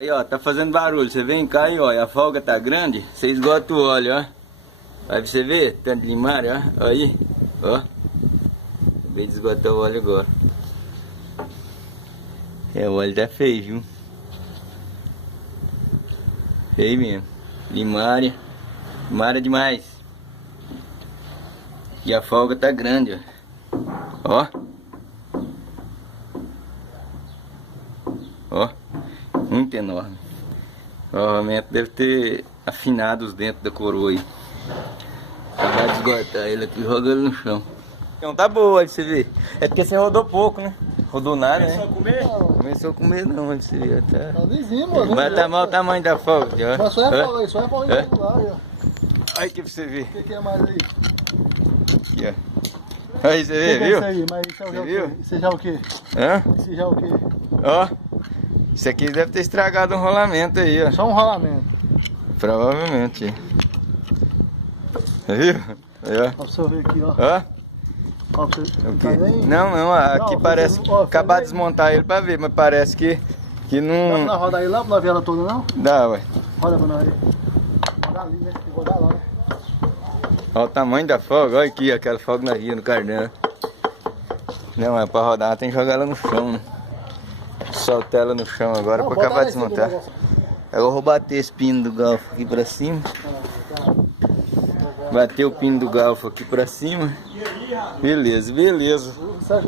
Aí, ó, tá fazendo barulho. Você vem cá e ó, a folga tá grande. Você esgota o óleo, ó. Aí você vê, tanto de limária, ó. Aí, ó. Acabei de esgotar o óleo agora. É, o óleo tá feio, viu? Feio mesmo. Limária. Limária demais. E a folga tá grande, ó. Ó. Muito enorme. Provavelmente deve ter afinado os dentes da coroa aí. Acabar de esgotar ele aqui e joga ele no chão. Então tá boa, olha, você vê. É porque você rodou pouco, né? Rodou nada, né? Começou a comer? Não. Começou a comer não, olha, você vê. Tá lisinho, mano. Mas tá mal o tamanho da folga, ó. Mas só é folga aí, só é folga aí lá, ó. Olha que pra você ver. O que é mais aí? Aqui, ó. Aí, você vê, viu? Isso aí, mas isso é o quê? Isso já é o quê? Hã? Isso já é o quê? Ó. Isso aqui deve ter estragado um rolamento aí, ó. Só um rolamento? Provavelmente. Viu? Aí, ó. Pra você ver aqui, ó. Ó. Ó, você... Tá não, não, aqui não, parece... Ó, acabar de desmontar ele pra ver, mas parece que não... Dá pra nós rodar ele lá, pra nós ver ela toda, não? Dá, ué. Roda pra nós aí. Rodar ali, né? Tem que rodar lá, né? Olha o tamanho da folga, olha aqui, aquela folga na via, no cardan. Não, é pra rodar, tem que jogar ela no chão, né? Soltar ela no chão agora pra acabar de desmontar. Eu vou bater esse pino do galfo aqui pra cima. Bater o pino do galfo aqui pra cima. Beleza, beleza.